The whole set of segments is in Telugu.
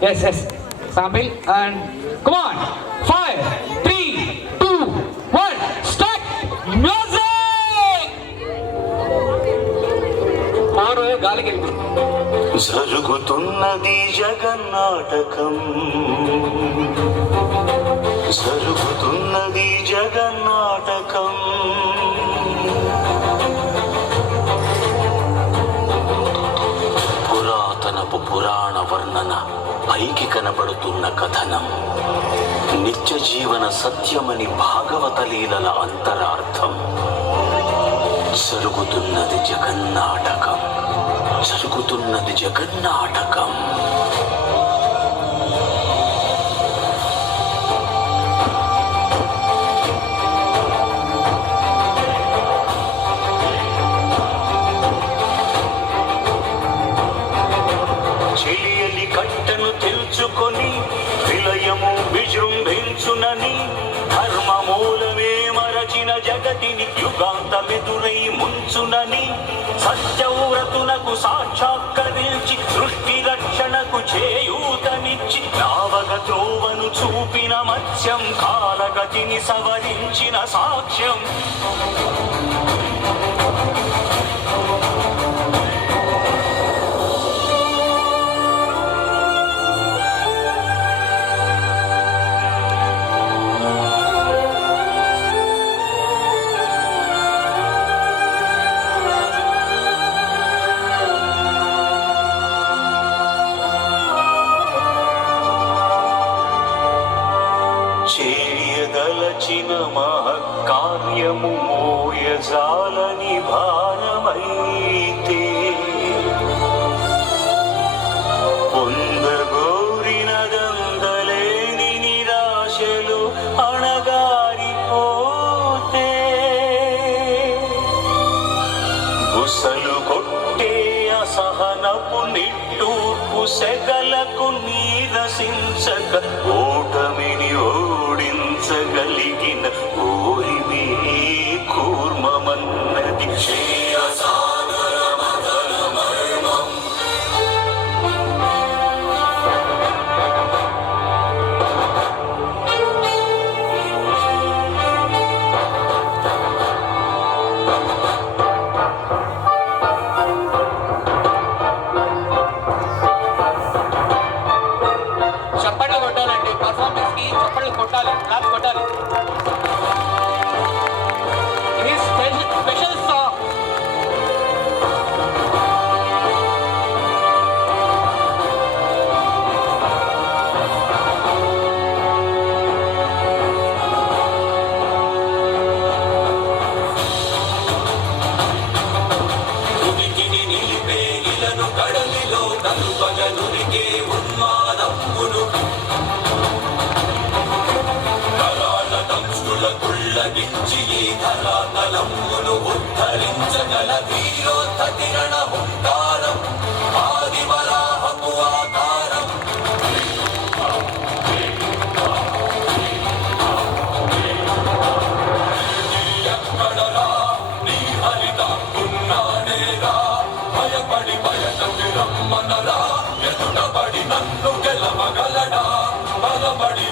Yes, yes. Sample and come on. 5, 3, 2, 1. Start. Music. Power గాలికి జరుగుతున్నది జగన్నాటకం, జరుగుతున్నది జగన్నాటకం. పురాతనపు పురాణ వర్ణన, పైకి కనబడుతున్న కథనం, నిత్య జీవన సత్యమని భాగవత లీలల అంతరార్థం. జరుగుతున్నది జగన్నాటకం, జరుగుతున్నది జగన్నాటకం. చెలియలి కట్టను తెలుసుకొని విలయము విజృంభించునని, ధర్మ మూలమే మరచిన జగతిని యుగాంతమెదురై ముంచునని, సత్యవ్రతునకు సాక్షాత్కరించి సృష్టి రక్షణకు చేయూతనిచ్చి నావగ త్రోవను చూపిన మత్స్యం, కాలగతిని సవరించిన సాక్ష్యం. చేయదలచిన మహత్కార్యము మోయజాలని భారమైతే, పొందగోరినదందలేని నిరాశలు అణగారిపోతే, బుసలు కొట్టే అసహనపు నిట్టూర్పు సెగలకు నీరసించక, ఓటమిని ఓడించగలిగిన ఓరిమే కూర్మమన్నది క్షీరసాగర మదన మర్మం. చప్పట్లు కొట్టాలండి. పర్ఫార్మెన్స్ కి చప్పట్లు కొట్టాలి, క్లాప్స్ కొట్టాలి. ఇది స్పెషల్ సాంగ్. ఉనికిని నిలిపే ఇలను కడలిలో కలుపగనునికే ఉన్మాదమ్మును, కరాల దంశుల కుళ్ళగించి ఈ ధరాతలమ్మును ఉద్ధరించగల వీరోత్తతిరణ హుంకారం, ఆది వరాహపు ఆకారం. ఎక్కడరా నీ హరిత ఉన్నానేరా, భయపడి బయటకు రమ్మనరా, ఎదుటపడి నన్ను గెలవగలడా బలపడి.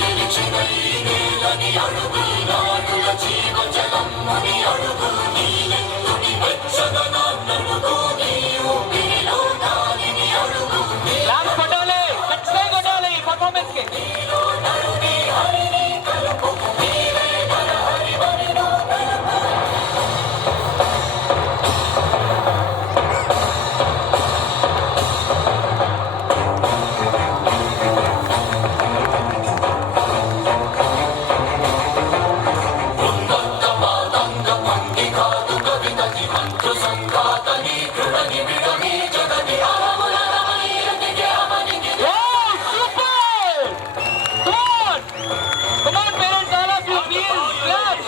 నిలిచిన ఈ నేలని అడుగు, నాడుల జీవ జలమ్మని అడుగు, నీ నెత్తుని వెచ్చదనాన్నడుగు, నీ ఊపిరిలో దానిని అడుగు, క్లాప్స్ కొట్టాలి, ఖచ్చితంగా కొట్టాలి ఈ పర్ఫార్మెన్స్ కి. నీలో నడుని హరిని కలుపు, నీవే గల హరివని నువ్వు తెలుపు. ఉన్నత మాతంగ పండి కాదు కవితకి మంత్ర సంఘాతని కృణని విడని Jagani ఆరముల రమణీయతికి అమనికి. Wow, super! Come on! Come on, parents, all of you, please, clap!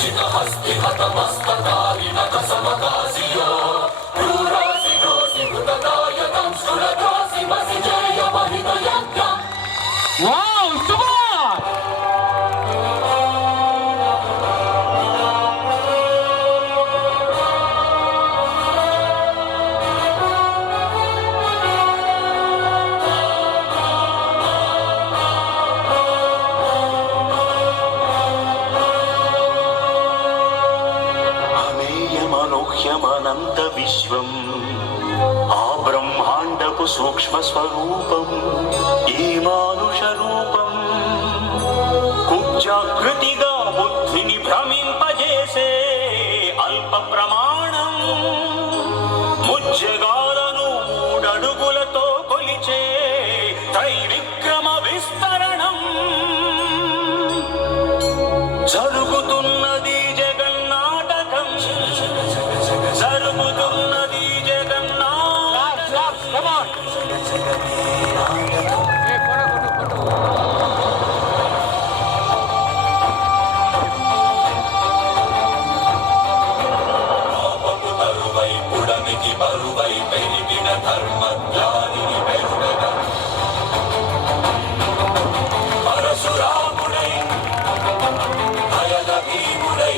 శిఖహస్తి హతమస్తకారిణ కసమకాసియో, క్రూరాసి క్రోసి కృతదాయకం సురదాసి మసి జయ మహిత యజ్ఞం. Wow, super! గుహ్యమనంత విశ్వం ఆ బ్రహ్మాండపు సూక్ష్మ స్వరూపం ఈ మానుష రూపం కుబ్జాకృతిగా బుద్ధిని భ్రమింపజేసే అల్ప ప్రమాణం ముజ్జగాలను మూడడుగులతో కొలిచే త్రైవిక్రమ విస్తరణం జరుగుతున్నది జగన్నాటకం జరుగుతున్నది జగన్నాటకం Come on. Hey, photo. పాపపు తరువై పుడమికి బరువై పెరిగిన ధర్మజ్ఞానిని పెరుగగా పరశురాముడై భయద భీముడై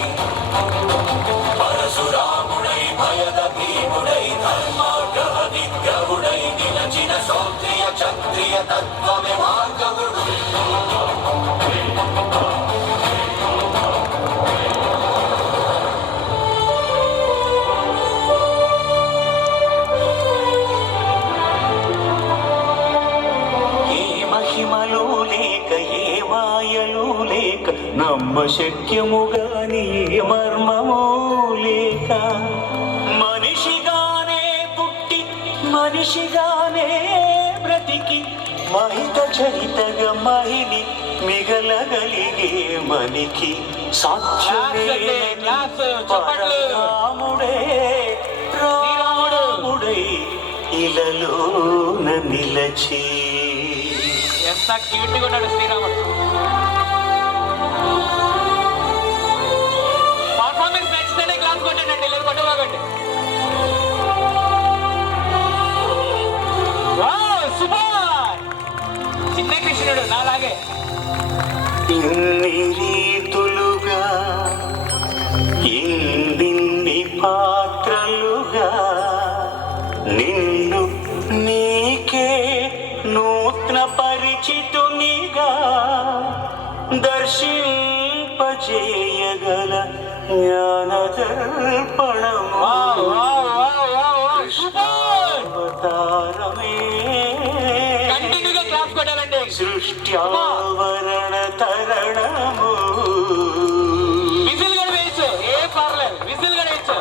పరశురాముడై భయద భీముడై ధర్మాగ్రహ విగ్రహుడై నిలచిన సౌత్రియ క్షత్రియ తత్వమే మార్గవుడు ఏ మహిమలు లేక ఏ మాయలు లేక నమ్మశక్యముగాని ఏ మర్మము లేక మనిషిగానే పుట్టి మనిషిగానే బ్రతికి మహిత చరితగా మహిని మిగలగలిగే మనికి సాధ్యమే Claps, చప్పట్లు. రాముడే రాముడై ఇలలోన నిలచి ఎంత క్యూట్ గా ఉన్నాడు శ్రీరాముడు. పర్ఫార్మెన్స్ నచ్చితేనే క్లాస్ కొట్టానండి, లేదు కొట్టబాగండి. సూపర్. చిన్న కృష్ణుడు నాలాగే. ఇన్ని రీతులుగా ఇన్ని పాత్రలుగా నిన్ను నీకే నూతన పరిచితునిగా దర్శింపజేయగల జ్ఞానదర్పణము సూపర్. అవతారమే కంటిన్యూగా క్లాస్ కొట్టాలండి. సృష్ట్యావరణ తరణము విజిల్ కూడా వేయచ్చు, ఏ పర్లేదు, విజిల్ కూడా వేయచ్చు.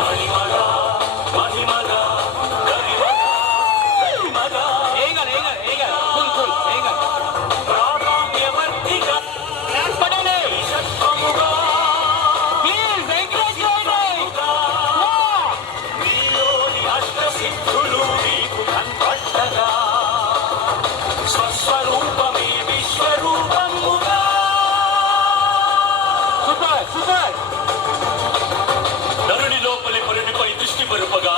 మహిమగా ప్రాధాన్యవర్తిగా శత్వముగా నీలోని అష్టసిద్ధులు నీకు కనపడ్డగా స్వస్వరూపమే విశ్వరూపముగా సూపర్ సూపర్. నరుని లోపలి పరునిపై దృష్టి మరుపగా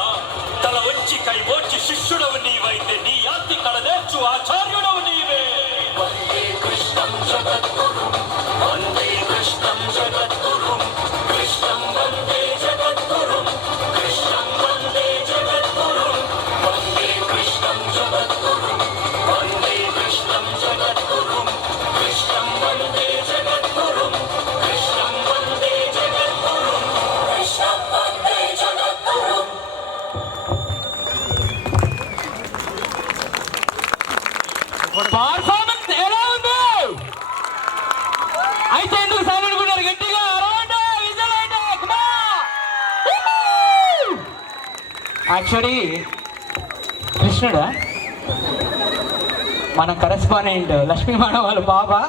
తల వచ్చి కైమోర్చి శిష్యుడవు నీవైతే నీ ఆర్తి కళదేర్చు ఆచార్యుడవు నీవే వందే కృష్ణం జగద్గురుం వందే కృష్ణం జగద్గురుం కృష్ణం వందే జగద్గురుం కృష్ణం వందే జగద్గురుం వందే కృష్ణం జగద్గురుం వందే కృష్ణం జగద్గురుం కృష్ణం వందే జగద్గురుం కృష్ణం వందే జగద్గురుం కృష్ణం వందే జగద్గురుం పర్ఫార్మెన్స్ ఎలా ఉంది? అయితే ఎందుకు సైలెంట్ ఉన్నారు? గట్టిగా అరవండి, విజిల్ వేయండి. Come on! యాక్చువల్లీ కృష్ణుడా మన కరెస్పాండెంట్ లక్ష్మీ మానవ వాళ్ళ బాబా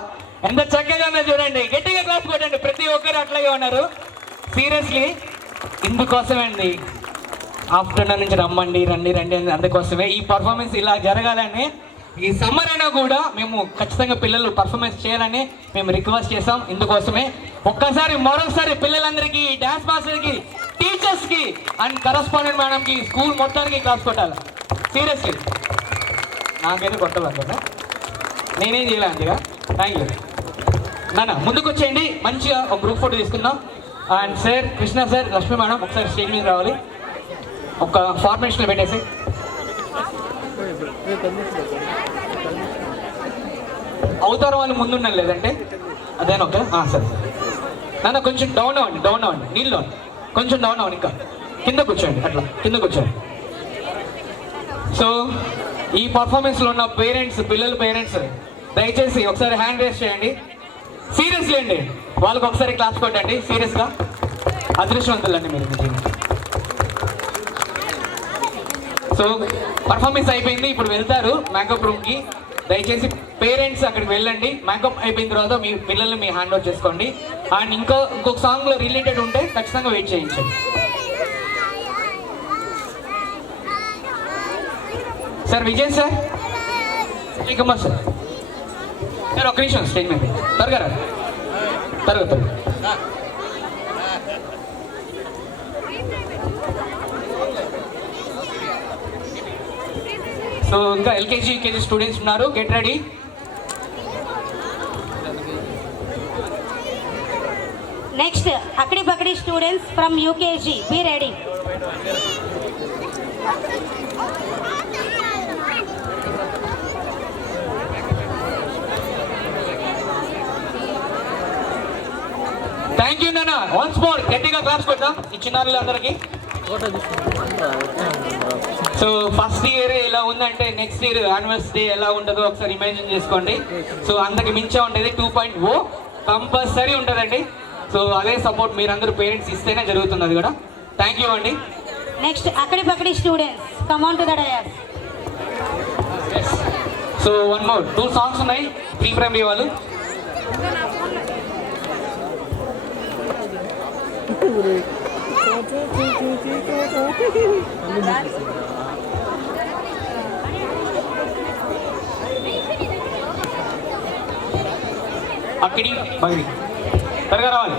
ఎంత చక్కగా ఉందో చూడండి. గట్టిగా క్లాస్ కొట్టండి. ప్రతి ఒక్కరు అట్లాగే ఉన్నారు. సీరియస్లీ ఇందుకోసమే అండి ఆఫ్టర్నూన్ నుంచి రండి రండి అని అందుకోసమే ఈ పర్ఫార్మెన్స్ ఇలా జరగాలని ఈ సమ్మర్ అయినా కూడా మేము ఖచ్చితంగా పిల్లలు పర్ఫార్మెన్స్ చేయాలని మేము రిక్వెస్ట్ చేసాం. ఇందుకోసమే ఒక్కసారి మరొకసారి పిల్లలందరికీ, డ్యాన్స్ మాస్టర్కి, టీచర్స్కి అండ్ కరస్పాండెంట్ మేడంకి, స్కూల్ మొత్తానికి క్లాస్ కొట్టాలి. సీరియస్లీ నాకైతే కొత్తగా కదా, నేనేం చేయలే అంతగా. థ్యాంక్ యూ నాన్న. ముందుకు వచ్చేయండి, మంచిగా ఒక గ్రూప్ ఫోటో తీసుకుందాం. And sir, Krishna sir, Lakshmi madam ఒకసారి స్టేజ్ మీద రావాలి. ఒక ఫార్మేషన్లో పెట్టేసి అవుతారు వాళ్ళు ముందున్నారు, లేదంటే అదేనా? Okay sir. నాన్న కొంచెం డౌన్ అవ్వండి, నీళ్ళు కొంచెం డౌన్ అవ్వండి, ఇంకా కింద కూర్చోండి, అట్లా కింద కూర్చోండి. సో ఈ పర్ఫార్మెన్స్లో ఉన్న పేరెంట్స్, పిల్లల పేరెంట్స్ దయచేసి ఒకసారి హ్యాండ్ రేస్ చేయండి. సీరియస్లీ అండి, వాళ్ళకి ఒకసారి క్లాస్ కొట్టండి సీరియస్గా. అదృష్టవంతులండి మీరు. సో పర్ఫార్మెన్స్ అయిపోయింది, ఇప్పుడు వెళ్తారు మేకప్ రూమ్కి. దయచేసి పేరెంట్స్ అక్కడికి వెళ్ళండి. మేకప్ అయిపోయిన తర్వాత మీ పిల్లల్ని మీ హ్యాండ్ ఓవర్ చేసుకోండి. అండ్ ఇంకొక సాంగ్లో రిలేటెడ్ ఉంటే ఖచ్చితంగా వెయిట్ చేయించండి. Sir Vijay sir, Kumar sir, sir ఒక నిమిషం స్టేజ్ మీద త్వరగా త్వరగా. సో ఇంకా ఎల్కేజీ, యూకేజీ స్టూడెంట్స్ ఉన్నారు, గెట్ రెడీ. నెక్స్ట్ అక్కడి బక్కడి students from UKG, be ready. Thank you నాన్న. వన్స్ మోర్ గట్టిగా క్లాప్స్ కొడతాం ఈ చిన్నారులందరికీ. సో ఫస్ట్ ఇయర్ ఎలా ఉందంటే నెక్స్ట్ ఇయర్ యానివర్సరీ డే ఎలా ఉంటుందో ఒకసారి ఇమాజిన్ చేసుకోండి. సో అందరికి మించే ఉంటుంది, 2.0 కంపల్సరీ ఉంటుందండి. సో అదే సపోర్ట్ మీరందరూ పేరెంట్స్ ఇస్తేనే జరుగుతుంది అది కూడా. థ్యాంక్ యూ అండి. నెక్స్ట్ అక్కడి బక్కడి students come on to the dais. So one more 2 songs ఉన్నాయి ప్రీ ప్రైమరీ వాళ్ళు. అక్కడి బగిడి త్వరగా రావాలి.